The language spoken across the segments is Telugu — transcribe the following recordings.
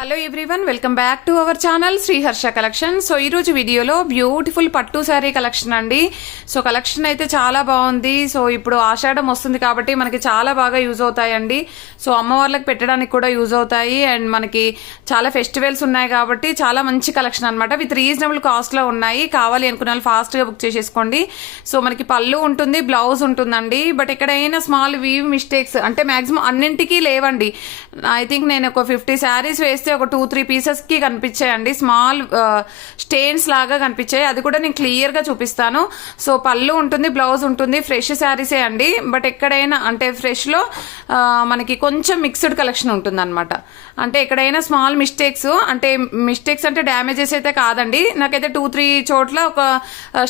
Hello everyone, welcome back to our channel Shri Harsha collection. So ఈరోజు వీడియోలో బ్యూటిఫుల్ పట్టు శారీ కలెక్షన్ అండి. సో కలెక్షన్ అయితే చాలా బాగుంది. సో ఇప్పుడు ఆషాఢం వస్తుంది కాబట్టి మనకి చాలా బాగా యూజ్ అవుతాయండి. సో అమ్మవార్లకు పెట్టడానికి కూడా యూజ్ అవుతాయి. అండ్ మనకి చాలా ఫెస్టివల్స్ ఉన్నాయి కాబట్టి చాలా మంచి కలెక్షన్ అనమాట. విత్ రీజనబుల్ కాస్ట్లో ఉన్నాయి. కావాలి అనుకున్న వాళ్ళు ఫాస్ట్గా బుక్ చేసేసుకోండి. సో మనకి పళ్ళు ఉంటుంది, బ్లౌజ్ ఉంటుందండి. బట్ ఎక్కడైనా స్మాల్ వీవ్ మిస్టేక్స్ అంటే మాక్సిమం అన్నింటికీ లేవండి. ఐ థింక్ నేను ఒక 50 శారీస్ వేస్తే ఒక 2-3 పీసెస్కి కనిపించాయండి. స్మాల్ స్టెయిన్స్ లాగా కనిపించాయి. అది కూడా నేను క్లియర్గా చూపిస్తాను. సో పళ్ళు ఉంటుంది, బ్లౌజ్ ఉంటుంది. ఫ్రెష్ శారీసే అండి. బట్ ఎక్కడైనా అంటే ఫ్రెష్లో మనకి కొంచెం మిక్స్డ్ కలెక్షన్ ఉంటుంది అనమాట. అంటే ఎక్కడైనా స్మాల్ మిస్టేక్స్ అంటే డ్యామేజెస్ అయితే కాదండి. నాకైతే 2-3 చోట్ల ఒక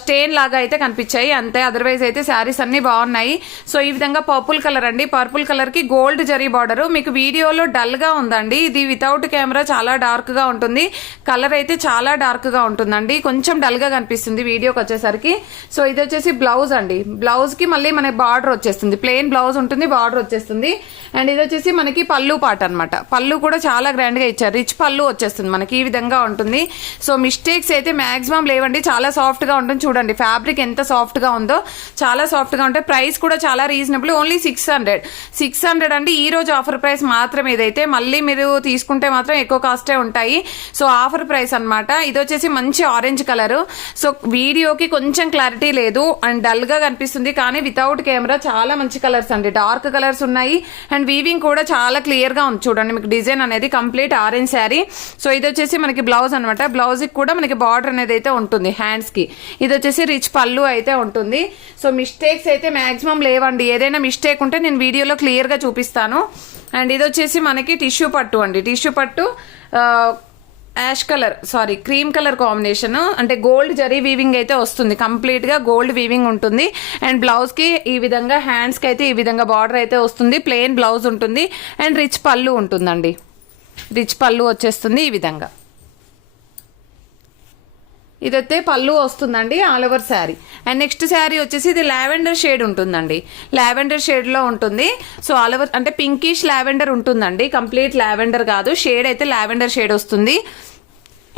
స్టెయిన్ లాగా అయితే కనిపించాయి అంతే. అదర్వైజ్ అయితే శారీస్ అన్ని బాగున్నాయి. సో ఈ విధంగా పర్పుల్ కలర్ అండి. పర్పుల్ కలర్ కి గోల్డ్ జరీ బార్డర్. మీకు వీడియోలో డల్ గా ఉందండి. ఇది వితౌట్ కెమెరా చాలా డార్క్ గా ఉంటుంది. కలర్ అయితే చాలా డార్క్ గా ఉంటుందండి. కొంచెం డల్ గా కనిపిస్తుంది వీడియోకి వచ్చేసరికి. సో ఇది వచ్చేసి బ్లౌజ్ అండి. బ్లౌజ్ కి మళ్ళీ మనకి బార్డర్ వచ్చేస్తుంది. ప్లెయిన్ బ్లౌజ్ ఉంటుంది, బార్డర్ వచ్చేస్తుంది. అండ్ ఇది వచ్చేసి మనకి పళ్ళు పాట అనమాట. పళ్ళు కూడా చాలా గ్రాండ్ గా ఇచ్చారు. రిచ్ పళ్ళు వచ్చేస్తుంది మనకి. ఈ విధంగా ఉంటుంది. సో మిస్టేక్స్ అయితే మాక్సిమం లేవండి. చాలా సాఫ్ట్ గా ఉంటుంది. చూడండి ఫ్యాబ్రిక్ ఎంత సాఫ్ట్ గా ఉందో. చాలా సాఫ్ట్ గా ఉంటాయి. ప్రైస్ కూడా చాలా రీజనబుల్. ఓన్లీ 600 అండి. ఈ రోజు ఆఫర్ ప్రైస్ మాత్రం ఇదైతే. మళ్ళీ మీరు తీసుకుంటే మాత్రం ఎక్కువ కాస్టే ఉంటాయి. సో ఆఫర్ ప్రైస్ అనమాట. ఇది వచ్చేసి మంచి ఆరెంజ్ కలర్. సో వీడియోకి కొంచెం క్లారిటీ లేదు అండ్ డల్ గా కనిపిస్తుంది, కానీ వితౌట్ కెమెరా చాలా మంచి కలర్స్ అండి. డార్క్ కలర్స్ ఉన్నాయి అండ్ వీవింగ్ కూడా చాలా క్లియర్ గా ఉంది. చూడండి మీకు డిజైన్ అనేది కంప్లీట్ ఆరెంజ్ శారీ. సో ఇది వచ్చేసి మనకి బ్లౌజ్ అనమాట. బ్లౌజ్ కి కూడా మనకి బార్డర్ అనేది అయితే ఉంటుంది హ్యాండ్స్ కి. ఇది వచ్చేసి రిచ్ పళ్ళు అయితే ఉంటుంది. సో మిస్టేక్స్ అయితే మాక్సిమం లేవండి. ఏదైనా మిస్టేక్ ఉంటే నేను వీడియోలో క్లియర్ గా చూపిస్తాను. అండ్ ఇది వచ్చేసి మనకి టిష్యూ పట్టు అండి. టిష్యూ పట్టు క్రీమ్ కలర్ కాంబినేషన్. అంటే గోల్డ్ జరీ వీవింగ్ అయితే వస్తుంది. కంప్లీట్ గా గోల్డ్ వీవింగ్ ఉంటుంది. అండ్ బ్లౌజ్ కి ఈ విధంగా, హ్యాండ్స్ కి అయితే ఈ విధంగా బార్డర్ అయితే వస్తుంది. ప్లెయిన్ బ్లౌజ్ ఉంటుంది అండ్ రిచ్ పళ్ళు ఉంటుందండి. రిచ్ పళ్ళు వచ్చేస్తుంది ఈ విధంగా. ఇదైతే పళ్ళు వస్తుందండి all over sari. And next sari వచ్చేసి ఇది లావెండర్ షేడ్ ఉంటుందండి. లావెండర్ షేడ్ లో ఉంటుంది. సో ఆల్ ఓవర్ అంటే పింకిష్ లావెండర్ ఉంటుందండి. కంప్లీట్ లావెండర్ కాదు, షేడ్ అయితే లావెండర్ షేడ్ వస్తుంది.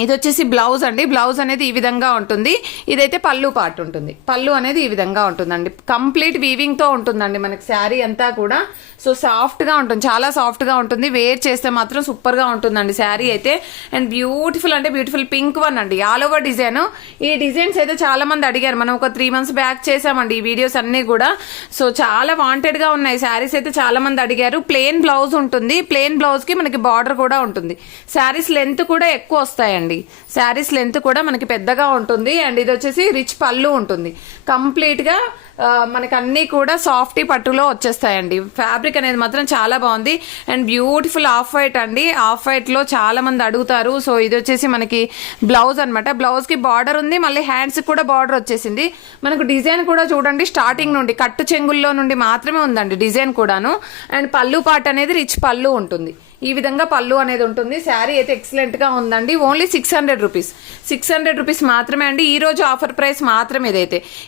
ఇది వచ్చేసి బ్లౌజ్ అండి. బ్లౌజ్ అనేది ఈ విధంగా ఉంటుంది. ఇదైతే పళ్ళు పార్ట్ ఉంటుంది. పళ్ళు అనేది ఈ విధంగా ఉంటుందండి. కంప్లీట్ వీవింగ్ తో ఉంటుందండి మనకి శారీ అంతా కూడా. సో సాఫ్ట్ గా ఉంటుంది, చాలా సాఫ్ట్ గా ఉంటుంది. వేర్ చేస్తే మాత్రం సూపర్ గా ఉంటుందండి శారీ అయితే. అండ్ బ్యూటిఫుల్ అంటే బ్యూటిఫుల్ పింక్ వన్ అండి. All over design. ఈ డిజైన్స్ అయితే చాలా మంది అడిగారు. మనం ఒక 3 months బ్యాక్ చేసామండి ఈ వీడియోస్ అన్ని కూడా. సో చాలా వాంటెడ్ గా ఉన్నాయి శారీస్ అయితే. చాలా మంది అడిగారు. ప్లెయిన్ బ్లౌజ్ ఉంటుంది. ప్లెయిన్ బ్లౌజ్ కి మనకి బార్డర్ కూడా ఉంటుంది. శారీస్ లెంత్ కూడా ఎక్కువ వస్తాయండి. శారీస్ లెంత్ కూడా మనకి పెద్దగా ఉంటుంది. అండ్ ఇది వచ్చేసి రిచ్ పళ్ళు ఉంటుంది. కంప్లీట్ గా మనకి అన్ని కూడా సాఫ్టీ పట్టులో వచ్చేస్తాయండి. ఫ్యాబ్రిక్ అనేది మాత్రం చాలా బాగుంది. అండ్ బ్యూటిఫుల్ ఆఫ్ వైట్ అండి. ఆఫ్ వైట్ లో చాలా మంది అడుగుతారు. సో ఇది వచ్చేసి మనకి బ్లౌజ్ అనమాట. బ్లౌజ్ కి బార్డర్ ఉంది, మళ్ళీ హ్యాండ్స్ కూడా బార్డర్ వచ్చేసింది. మనకు డిజైన్ కూడా చూడండి స్టార్టింగ్ నుండి కట్టు చెంగుల్లో నుండి మాత్రమే ఉందండి డిజైన్ కూడాను. అండ్ పళ్ళు పార్ట్ అనేది రిచ్ పళ్ళు ఉంటుంది. ఈ విధంగా పళ్ళు అనేది ఉంటుంది. శారీ అయితే ఎక్సలెంట్ గా ఉందండి. Only 600 rupees. 600 రూపీస్ మాత్రమే అండి. ఈ రోజు ఆఫర్ ప్రైస్ మాత్రం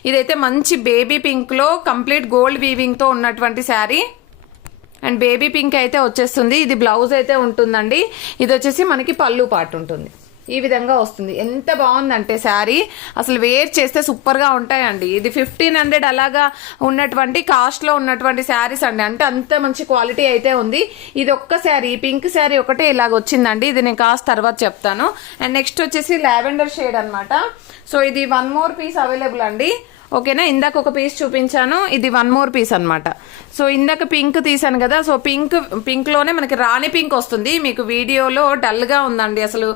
ఇదైతే మంచి బేబీ పింక్ లో కంప్లీట్ గోల్డ్ వీవింగ్ తో ఉన్నటువంటి శారీ. అండ్ బేబీ పింక్ అయితే వచ్చేస్తుంది. ఇది బ్లౌజ్ అయితే ఉంటుందండి. ఇది వచ్చేసి మనకి పళ్ళు పార్ట్ ఉంటుంది. ఈ విధంగా వస్తుంది. ఎంత బాగుందంటే శారీ అసలు వేర్ చేస్తే సూపర్ గా ఉంటాయండి. ఇది 1500 అలాగా ఉన్నటువంటి కాస్ట్ లో ఉన్నటువంటి శారీస్ అండి. అంటే అంత మంచి క్వాలిటీ అయితే ఉంది. ఇది ఒక్క శారీ, పింక్ శారీ ఒకటే ఇలాగ వచ్చిందండి. ఇది నేను కాస్ట్ తర్వాత చెప్తాను. అండ్ నెక్స్ట్ వచ్చేసి లావెండర్ షేడ్ అనమాట. సో ఇది 1 more పీస్ అవైలబుల్ అండి. ఓకేనా, ఇందాక ఒక పీస్ చూపించాను. ఇది 1 more పీస్ అనమాట. సో ఇందాక పింక్ తీసాను కదా. సో పింక్ లోనే మనకి రాణి పింక్ వస్తుంది. మీకు వీడియోలో డల్ గా ఉందండి, అసలు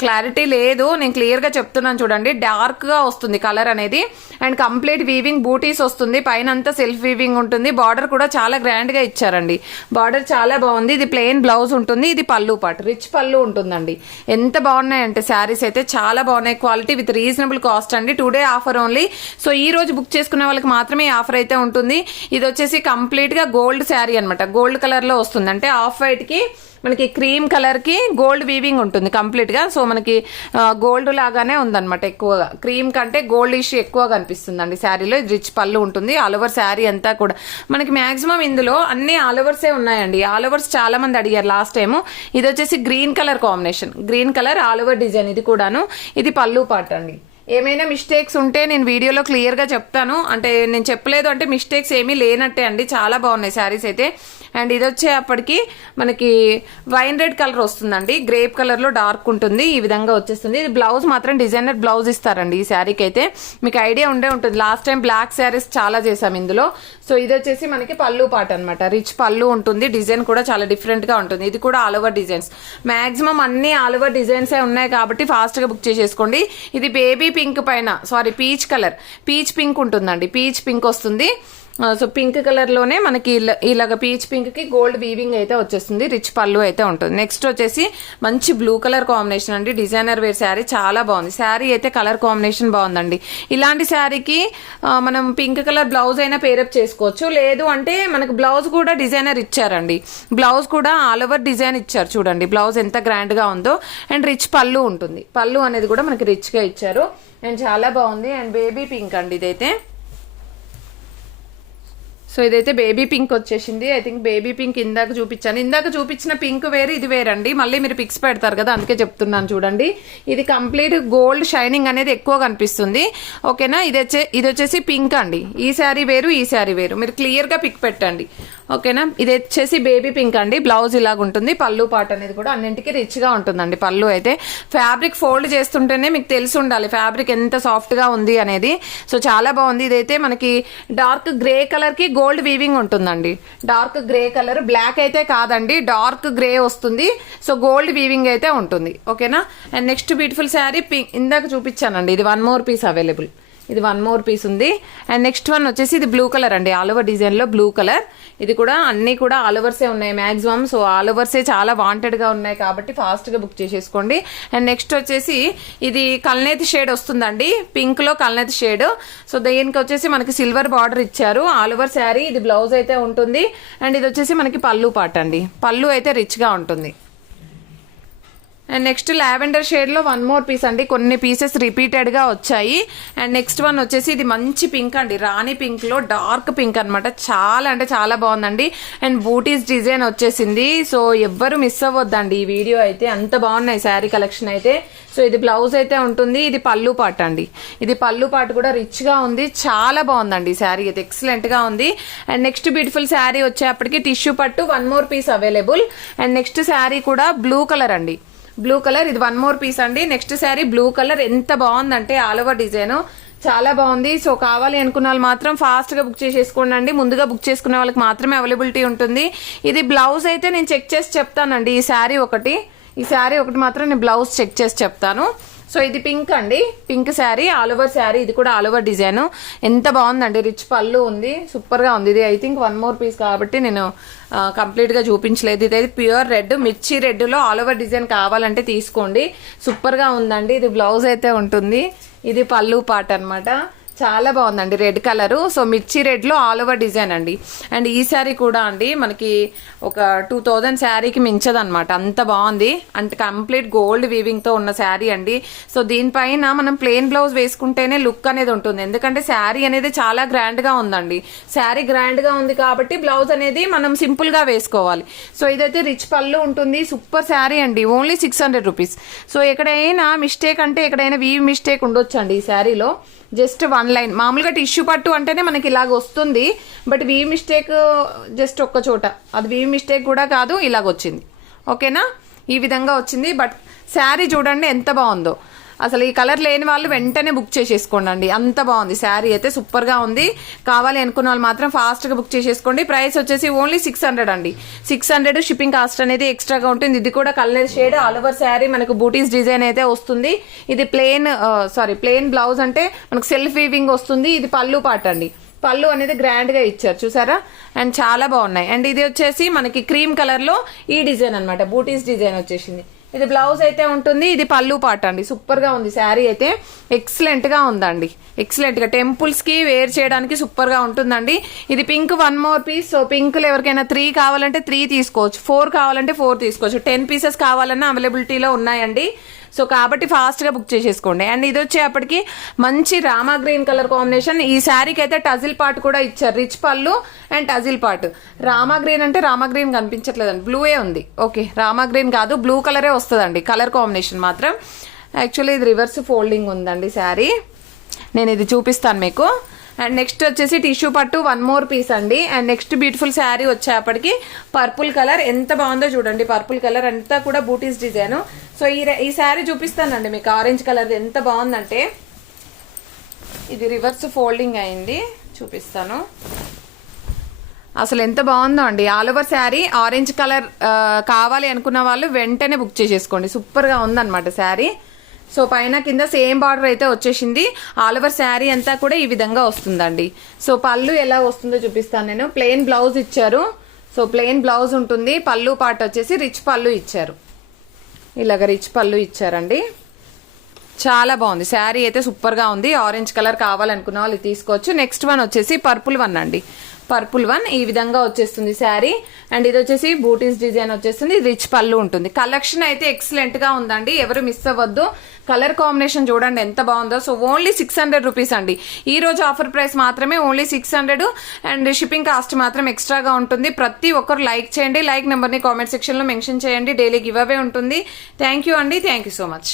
క్లారిటీ లేదు. నేను క్లియర్ గా చెప్తున్నాను చూడండి. డార్క్ గా వస్తుంది కలర్ అనేది. అండ్ కంప్లీట్ వీవింగ్ బూటీస్ వస్తుంది. పైన అంతా సెల్ఫ్ వీవింగ్ ఉంటుంది. బార్డర్ కూడా చాలా గ్రాండ్ గా ఇచ్చారండి. బార్డర్ చాలా బాగుంది. ఇది ప్లెయిన్ బ్లౌజ్ ఉంటుంది. ఇది పళ్ళు పార్ట్, రిచ్ పళ్ళు ఉంటుందండి. ఎంత బాగున్నాయంటే శారీస్ అయితే చాలా బాగున్నాయి. క్వాలిటీ విత్ రీజనబుల్ కాస్ట్ అండి. Today offer only. సో ఈ రోజు బుక్ చేసుకునే వాళ్ళకి మాత్రమే ఆఫర్ అయితే ఉంటుంది. ఇది వచ్చేసి కంప్లీట్ గా గోల్డ్ శారీ అనమాట, గోల్డ్ కలర్ లో వస్తుంది. అంటే ఆఫ్ వైట్ కి మనకి క్రీమ్ కలర్ కి గోల్డ్ వీవింగ్ ఉంటుంది కంప్లీట్ గా. సో మనకి గోల్డ్ లాగానే ఉందన్నమాట, ఎక్కువగా క్రీమ్ కంటే గోల్డ్ ఇష్యూ ఎక్కువ కనిపిస్తుందండి శారీలో. ఇది రిచ్ పళ్ళు ఉంటుంది. ఆల్ ఓవర్ శారీ అంతా కూడా మనకి మాక్సిమం ఇందులో అన్ని ఆల్ ఓవర్సే ఉన్నాయండి. ఆల్ ఓవర్స్ చాలా మంది అడిగారు లాస్ట్ టైం. ఇది వచ్చేసి green colour combination, green colour all over design. ఇది కూడాను ఇది పళ్ళు పార్ట్ అండి. ఏమైనా మిస్టేక్స్ ఉంటే నేను వీడియోలో క్లియర్ గా చెప్తాను. అంటే నేను చెప్పలేదు అంటే మిస్టేక్స్ ఏమీ లేనట్టే అండి. చాలా బాగున్నాయి శారీస్ అయితే. అండ్ ఇది వచ్చేప్పటికి మనకి వైన్ రెడ్ కలర్ వస్తుందండి, గ్రేప్ కలర్ లో డార్క్ ఉంటుంది. ఈ విధంగా వచ్చేస్తుంది. ఇది బ్లౌజ్ మాత్రం డిజైనర్ బ్లౌజ్ ఇస్తారండి ఈ శారీకి అయితే. మీకు ఐడియా ఉండే ఉంటుంది, లాస్ట్ టైం బ్లాక్ శారీస్ చాలా చేసాం ఇందులో. సో ఇది వచ్చేసి మనకి పళ్ళు పాట అనమాట, రిచ్ పళ్ళు ఉంటుంది. డిజైన్ కూడా చాలా డిఫరెంట్ గా ఉంటుంది. ఇది కూడా ఆల్ ఓవర్ డిజైన్స్, మాక్సిమం అన్ని ఆల్ ఓవర్ డిజైన్స్ ఉన్నాయి కాబట్టి ఫాస్ట్ గా బుక్ చేసేసుకోండి. ఇది బేబీ పింక్ పైన పీచ్ కలర్, పీచ్ పింక్ ఉంటుందండి, పీచ్ పింక్ వస్తుంది. సో పింక్ కలర్ లోనే మనకి ఇలాగ పీచ్ పింక్ కి గోల్డ్ వీవింగ్ అయితే వచ్చేస్తుంది. రిచ్ పళ్ళు అయితే ఉంటుంది. నెక్స్ట్ వచ్చేసి మంచి బ్లూ కలర్ కాంబినేషన్ అండి, డిజైనర్ వేర్ శారీ చాలా బాగుంది. శారీ అయితే కలర్ కాంబినేషన్ బాగుందండి. ఇలాంటి శారీకి మనం పింక్ కలర్ బ్లౌజ్ అయినా పేరప్ చేసుకోవచ్చు. లేదు అంటే మనకు బ్లౌజ్ కూడా డిజైనర్ ఇచ్చారండి, బ్లౌజ్ కూడా ఆల్ ఓవర్ డిజైన్ ఇచ్చారు. చూడండి బ్లౌజ్ ఎంత గ్రాండ్ గా ఉందో. అండ్ రిచ్ పళ్ళు ఉంటుంది, పళ్ళు అనేది కూడా మనకి రిచ్ గా ఇచ్చారు. అండ్ చాలా బాగుంది. అండ్ బేబీ పింక్ అండి ఇదైతే. సో ఇదైతే బేబీ పింక్ వచ్చేసింది. ఐ థింక్ బేబీ పింక్ ఇందాక చూపించాను, ఇందాక చూపించిన పింక్ వేరు ఇది వేరండి. మళ్ళీ మీరు పిక్స్ పెడతారు కదా అందుకే చెప్తున్నాను. చూడండి ఇది కంప్లీట్ గోల్డ్ షైనింగ్ అనేది ఎక్కువ కనిపిస్తుంది. ఓకేనా, ఇది వచ్చేసి పింక్ అండి. ఈ శారీ వేరు ఈ శారీ వేరు, మీరు క్లియర్ గా పిక్ పెట్టండి. ఓకేనా, ఇది వచ్చేసి బేబీ పింక్ అండి. బ్లౌజ్ ఇలాగ ఉంటుంది. పళ్ళు పాట అనేది కూడా అన్నింటికి రిచ్ గా ఉంటుందండి. పళ్ళు అయితే ఫ్యాబ్రిక్ ఫోల్డ్ చేస్తుంటేనే మీకు తెలిసి ఉండాలి ఫ్యాబ్రిక్ ఎంత సాఫ్ట్ గా ఉంది అనేది. సో చాలా బాగుంది. ఇదైతే మనకి డార్క్ గ్రే కలర్ కి గోల్డ్ వీవింగ్ ఉంటుందండి. డార్క్ గ్రే కలర్, బ్లాక్ అయితే కాదండి, డార్క్ గ్రే వస్తుంది. సో గోల్డ్ వీవింగ్ అయితే ఉంటుంది. ఓకేనా. And next beautiful sari pink ఇందాక చూపించానండి. ఇది 1 more పీస్ అవైలబుల్, ఇది 1 more పీస్ ఉంది. అండ్ నెక్స్ట్ వన్ వచ్చేసి ఇది బ్లూ కలర్ అండి, ఆల్ ఓవర్ డిజైన్ లో బ్లూ కలర్. ఇది కూడా అన్ని కూడా ఆల్ ఓవర్సే ఉన్నాయి మాక్సిమం. సో ఆల్ ఓవర్సే చాలా వాంటెడ్ గా ఉన్నాయి కాబట్టి ఫాస్ట్ గా బుక్ చేసేసుకోండి. అండ్ నెక్స్ట్ వచ్చేసి ఇది కల్నేతి షేడ్ వస్తుందండి, పింక్ లో కల్నేతి షేడ్. సో దీనికి వచ్చేసి మనకి సిల్వర్ బార్డర్ ఇచ్చారు. ఆల్ ఓవర్ శారీ, ఇది బ్లౌజ్ అయితే ఉంటుంది. అండ్ ఇది వచ్చేసి మనకి పళ్ళు పాట అండి, పళ్ళు అయితే రిచ్ గా ఉంటుంది. అండ్ నెక్స్ట్ లావెండర్ షేడ్ లో 1 more పీస్ అండి, కొన్ని పీసెస్ రిపీటెడ్ గా వచ్చాయి. అండ్ నెక్స్ట్ వన్ వచ్చేసి ఇది మంచి పింక్ అండి, రాణి పింక్ లో డార్క్ పింక్ అనమాట. చాలా అంటే చాలా బాగుందండి. అండ్ బూటీస్ డిజైన్ వచ్చేసింది. సో ఎవ్వరు మిస్ అవ్వద్దండి ఈ వీడియో అయితే, అంత బాగున్నాయి శారీ కలెక్షన్ అయితే. సో ఇది బ్లౌజ్ అయితే ఉంటుంది. ఇది పళ్ళు పాట అండి, ఇది పళ్ళు పాట కూడా రిచ్ గా ఉంది. చాలా బాగుందండి ఈ శారీ అయితే, ఎక్సలెంట్ గా ఉంది. అండ్ నెక్స్ట్ బ్యూటిఫుల్ శారీ వచ్చేప్పటికి టిష్యూ పట్టు 1 more piece available. And next saree కూడా బ్లూ కలర్ అండి, బ్లూ కలర్. ఇది 1 more పీస్ అండి. నెక్స్ట్ శారీ బ్లూ కలర్, ఎంత బాగుందంటే ఆల్ ఓవర్ డిజైన్ చాలా బాగుంది. సో కావాలి అనుకున్న వాళ్ళు మాత్రం ఫాస్ట్ గా బుక్ చేసేసుకోండి అండి. ముందుగా బుక్ చేసుకునే వాళ్ళకి మాత్రమే అవైలబిలిటీ ఉంటుంది. ఇది బ్లౌజ్ అయితే నేను చెక్ చేసి చెప్తానండి. ఈ శారీ ఒకటి మాత్రం నేను బ్లౌజ్ చెక్ చేసి చెప్తాను. సో ఇది పింక్ అండి, pink sari, all over sari. ఇది కూడా ఆల్ ఓవర్ డిజైన్, ఎంత బాగుందండి. రిచ్ పళ్ళు ఉంది, సూపర్ గా ఉంది. ఇది ఐ థింక్ 1 more పీస్ కాబట్టి నేను కంప్లీట్ గా చూపించలేదు. ఇదైతే ప్యూర్ రెడ్, మిర్చి రెడ్ లో ఆల్ ఓవర్ డిజైన్ కావాలంటే తీసుకోండి, సూపర్ గా ఉందండి. ఇది బ్లౌజ్ అయితే ఉంటుంది. ఇది పళ్ళు పాట అన్నమాట. చాలా బాగుందండి రెడ్ కలర్. సో మిర్చి రెడ్ లో ఆల్ ఓవర్ డిజైన్ అండి. అండ్ ఈ శారీ కూడా అండి మనకి ఒక 2000 శారీకి మించదనమాట, అంత బాగుంది. అంటే కంప్లీట్ గోల్డ్ వీవింగ్ తో ఉన్న శారీ అండి. సో దీనిపైన మనం ప్లెయిన్ బ్లౌజ్ వేసుకుంటేనే లుక్ అనేది ఉంటుంది, ఎందుకంటే శారీ అనేది చాలా గ్రాండ్ గా ఉందండి. శారీ గ్రాండ్ గా ఉంది కాబట్టి బ్లౌజ్ అనేది మనం సింపుల్ గా వేసుకోవాలి. సో ఇదైతే రిచ్ పళ్ళు ఉంటుంది. సూపర్ శారీ అండి, ఓన్లీ 600 రూపీస్. సో ఎక్కడైనా మిస్టేక్ అంటే ఎక్కడైనా వీవ్ మిస్టేక్ ఉండొచ్చు అండి ఈ శారీలో. జస్ట్ 1 లైన్, మామూలుగా టిష్యూ పట్టు అంటేనే మనకి ఇలాగ వస్తుంది. బట్ వీవ్ మిస్టేక్ జస్ట్ ఒక్క చోట, అది వీవ్ మిస్టేక్ కూడా కాదు, ఇలాగ వచ్చింది. ఓకేనా, ఈ విధంగా వచ్చింది. బట్ శారీ చూడండి ఎంత బాగుందో. అసలు ఈ కలర్ లేని వాళ్ళు వెంటనే బుక్ చేసేసుకోండి, అంత బాగుంది శారీ అయితే, సూపర్ గా ఉంది. కావాలి అనుకున్న వాళ్ళు మాత్రం ఫాస్ట్ గా బుక్ చేసేసుకోండి. ప్రైస్ వచ్చేసి ఓన్లీ 600 అండి, 600. షిప్పింగ్ కాస్ట్ అనేది ఎక్స్ట్రాగా ఉంటుంది. ఇది కూడా colour shade, all over sari మనకు బూటీస్ డిజైన్ అయితే వస్తుంది. ఇది ప్లెయిన్ బ్లౌజ్ అంటే మనకు సెల్ఫ్ వీవింగ్ వస్తుంది. ఇది పళ్ళు పాట అండి, పళ్ళు అనేది గ్రాండ్ గా ఇచ్చారు చూసారా. అండ్ చాలా బాగున్నాయి. అండ్ ఇది వచ్చేసి మనకి క్రీమ్ కలర్ లో ఈ డిజైన్ అనమాట, బూటీస్ డిజైన్ వచ్చేసింది. ఇది బ్లౌజ్ అయితే ఉంటుంది, ఇది పళ్ళు పాట అండి. సూపర్ గా ఉంది శారీ అయితే, ఎక్సలెంట్ గా ఉందండి. ఎక్సలెంట్ గా టెంపుల్స్ కి వేర్ చేయడానికి సూపర్ గా ఉంటుందండి. ఇది పింక్ 1 more పీస్. సో పింక్ లో ఎవరికైనా 3 కావాలంటే 3 తీసుకోవచ్చు, 4 కావాలంటే 4 తీసుకోవచ్చు, 10 పీసెస్ కావాలన్నా అవైలబిలిటీలో ఉన్నాయండి. సో కాబట్టి ఫాస్ట్ గా బుక్ చేసేసుకోండి. అండ్ ఇది వచ్చేప్పటికి మంచి రామా గ్రీన్ కలర్ కాంబినేషన్. ఈ శారీకి అయితే టజిల్ పార్ట్ కూడా ఇచ్చారు, రిచ్ పళ్ళు అండ్ టజిల్ పార్ట్. రామా గ్రీన్ అంటే రామా గ్రీన్ కనిపించట్లేదండి, బ్లూయే ఉంది. ఓకే, రామా గ్రీన్ కాదు, బ్లూ కలరే వస్తుందండి కలర్ కాంబినేషన్ మాత్రం. యాక్చువల్లీ ఇది రివర్స్ ఫోల్డింగ్ ఉందండి శారీ, నేను ఇది చూపిస్తాను మీకు. అండ్ నెక్స్ట్ వచ్చేసి టిష్యూ పట్టు 1 more పీస్ అండి. అండ్ నెక్స్ట్ బ్యూటిఫుల్ శారీ వచ్చేప్పటికి పర్పుల్ కలర్, ఎంత బాగుందో చూడండి. పర్పుల్ కలర్ అంతా కూడా బూటీస్ డిజైన్. సో ఈ శారీ చూపిస్తానండి మీకు, ఆరెంజ్ కలర్ ఎంత బాగుందంటే. ఇది రివర్స్ ఫోల్డింగ్ అయింది, చూపిస్తాను. అసలు ఎంత బాగుందో అండి. All over sari orange colour కావాలి అనుకున్న వాళ్ళు వెంటనే బుక్ చేసేసుకోండి. సూపర్ గా ఉందన్నమాట శారీ. సో పైన కింద సేమ్ బార్డర్ అయితే వచ్చేసింది. ఆల్ ఓవర్ శారీ అంతా కూడా ఈ విధంగా వస్తుందండి. సో పళ్ళు ఎలా వస్తుందో చూపిస్తాను నేను. ప్లెయిన్ బ్లౌజ్ ఇచ్చారు, సో ప్లెయిన్ బ్లౌజ్ ఉంటుంది. పళ్ళు పార్ట్ వచ్చేసి రిచ్ పళ్ళు ఇచ్చారు, ఇలాగ రిచ్ పళ్ళు ఇచ్చారండి. చాలా బాగుంది శారీ అయితే, సూపర్ గా ఉంది. ఆరెంజ్ కలర్ కావాలనుకున్న వాళ్ళు తీసుకోవచ్చు. నెక్స్ట్ వన్ వచ్చేసి పర్పుల్ 1 అండి. పర్పుల్ 1 ఈ విధంగా వచ్చేస్తుంది శారీ. అండ్ ఇది వచ్చేసి బూటీస్ డిజైన్ వచ్చేస్తుంది, రిచ్ పళ్ళు ఉంటుంది. కలెక్షన్ అయితే ఎక్సలెంట్ గా ఉందండి, ఎవరు మిస్ అవ్వద్దు. కలర్ కాంబినేషన్ చూడండి ఎంత బాగుందో. సో ఓన్లీ 600 రూపీస్ అండి. ఈ రోజు ఆఫర్ ప్రైస్ మాత్రమే, ఓన్లీ 600. అండ్ షిప్పింగ్ కాస్ట్ మాత్రం ఎక్స్ట్రాగా ఉంటుంది. ప్రతి ఒక్కరు లైక్ చేయండి, లైక్ నెంబర్ ని కామెంట్ సెక్షన్ లో మెన్షన్ చేయండి. డైలీ గివ్ అవే ఉంటుంది. థ్యాంక్ యూ అండి, థ్యాంక్ యూ సో మచ్.